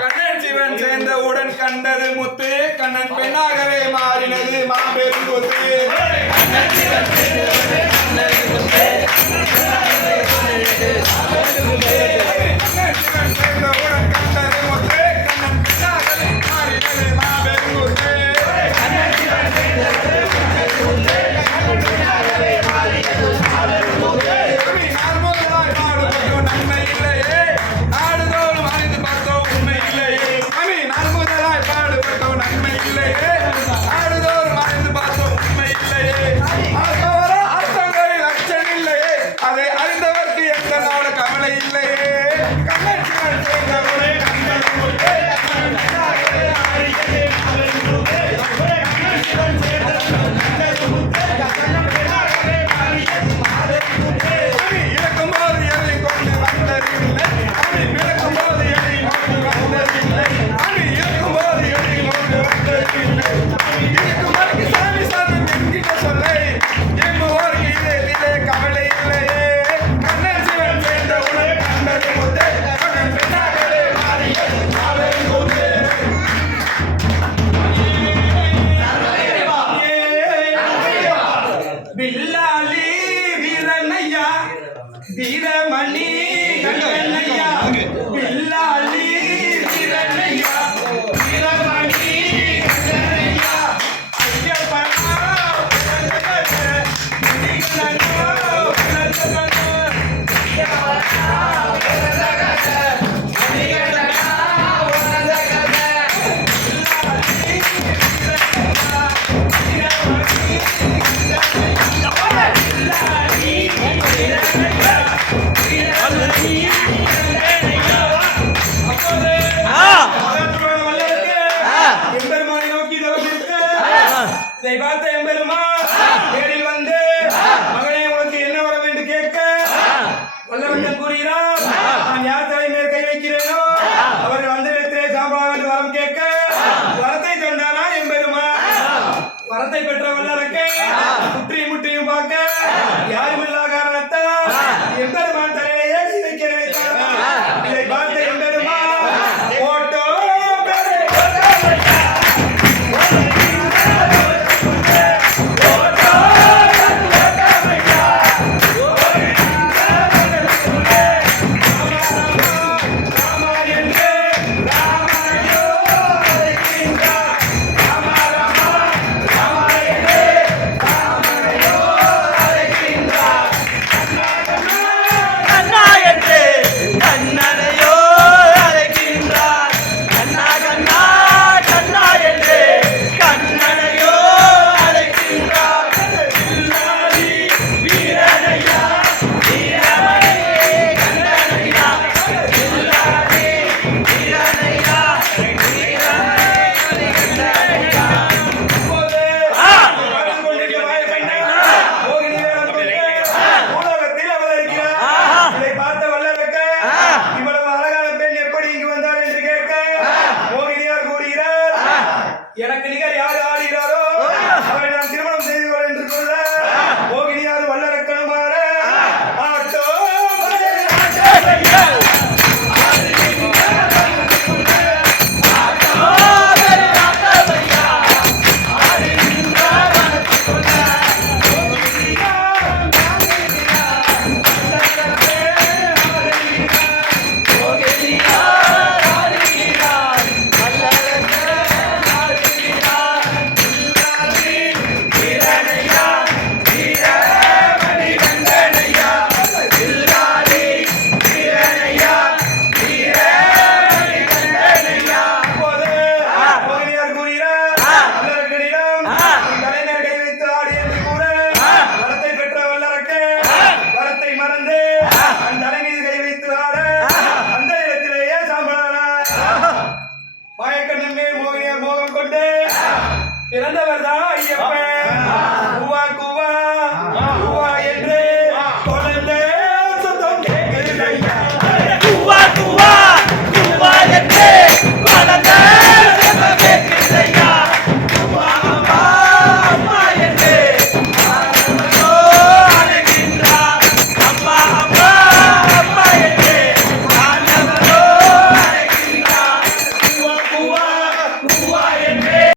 கண்ணன் சிவன் சேர்ந்தவுடன் கண்டது முத்து கண்ணன் பெண்ணாகவே மாறினது மாபெரும் கொத்து கண்ணன் சிவன் சேர்ந்தவுடன் கண்டது முத்து கண்ணன் சிவன் சேர்ந்தவுடன் கண்டது முத்து கண்ணன் பெண்ணாகவே மாறினது மாபெரும் கொத்து கண்ணன் சிவன் சேர்ந்தவுடன் கண்டது முத்து கண்ணன் பெண்ணாகவே மாறினது மாபெரும் கொத்து நார்மலாய் பாடுவதோ நன்மை இல்லையே நாடுதோறும் அறிந்து பார்த்தோம் உண்மை இல்லையே நார்மலாய் பாடுவதோ நன்மை இல்லையே நாடுதோறும் அறிந்து பார்த்தோம் உண்மை இல்லையே அர்த்தங்களில் அச்சம் இல்லையே அதை அறிந்தவர்க்கு எந்த நாடு கவலை இல்லையே கண்ணன் சிவன் சேர்ந்தவரே கண்ணன் முத்தே இறக்கும்போது எதை கொண்டு வந்ததில்லை இறக்கும்போது எதை கொண்டு வந்ததில்லை இறக்கும்போது எதை கொண்டு வந்ததில்லை இருக்கும்போது சாமி சாமி என்கிட்ட சொல்லை எங்குவோருக்கு இதிலே கவலை இல்லையே கண்ணன் சிவன் சேர்ந்த உணவு கண்டது முத்தே கண்ணன் பெண்ணாகவே மாறியது மாபெரும் கொத்து பில்லாலி வீரனையா வீரமணி கண்ணன்